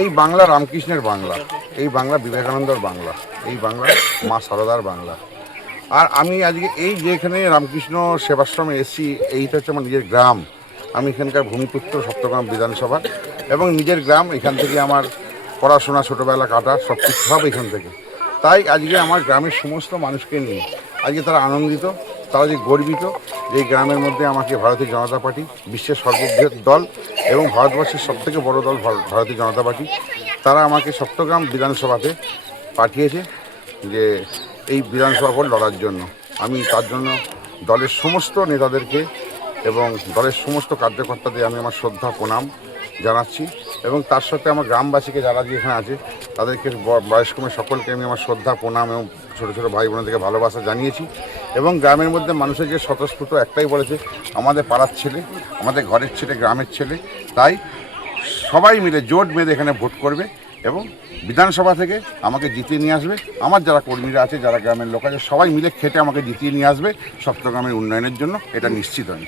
এই বাংলা রামকৃষ্ণের বাংলা, এই বাংলা বিবেকানন্দর বাংলা, এই বাংলা মা সারদার বাংলা। আর আমি আজকে এই যে এখানে রামকৃষ্ণ সেবাশ্রমে এসেছি, এইটা হচ্ছে আমার নিজের গ্রাম। আমি এখানকার ভূমিপুত্র, সপ্তগ্রাম বিধানসভা, এবং নিজের গ্রাম। এখান থেকে আমার পড়াশোনা, ছোটোবেলা কাটা সব কিছু সব এখান থেকে। তাই আজকে আমার গ্রামের সমস্ত মানুষকে নিয়ে আজকে তারা আনন্দিত, তারা যে গর্বিত যে এই গ্রামের মধ্যে আমাকে ভারতীয় জনতা পার্টি, বিশ্বের সর্ববৃহৎ দল এবং ভারতবর্ষের সবথেকে বড় দল ভারতীয় জনতা পার্টি, তারা আমাকে সপ্তগ্রাম বিধানসভাতে পাঠিয়েছে যে এই বিধানসভা ভোট লড়ার জন্য। আমি তার জন্য দলের সমস্ত নেতাদেরকে এবং দলের সমস্ত কার্যকর্তাদের আমি আমার শ্রদ্ধা প্রণাম জানাচ্ছি, এবং তার সাথে আমার গ্রামবাসীকে যারা যেখানে আছে তাদেরকে বয়স্কমে সকলকে আমি আমার শ্রদ্ধা প্রণাম এবং ছোটো ছোটো ভাই বোনদেরকে ভালোবাসা জানিয়েছি। এবং গ্রামের মধ্যে মানুষের যে স্বতঃস্ফূর্ত একটাই বলেছে, আমাদের পাড়ার ছেলে, আমাদের ঘরের ছেলে, গ্রামের ছেলে, তাই সবাই মিলে জোট বেঁধে এখানে ভোট করবে এবং বিধানসভা থেকে আমাকে জিতিয়ে নিয়ে আসবে। আমার যারা কর্মীরা আছে, যারা গ্রামের লোক আছে, সবাই মিলে খেটে আমাকে জিতিয়ে নিয়ে আসবে সপ্তগ্রামের উন্নয়নের জন্য, এটা নিশ্চিত আমি।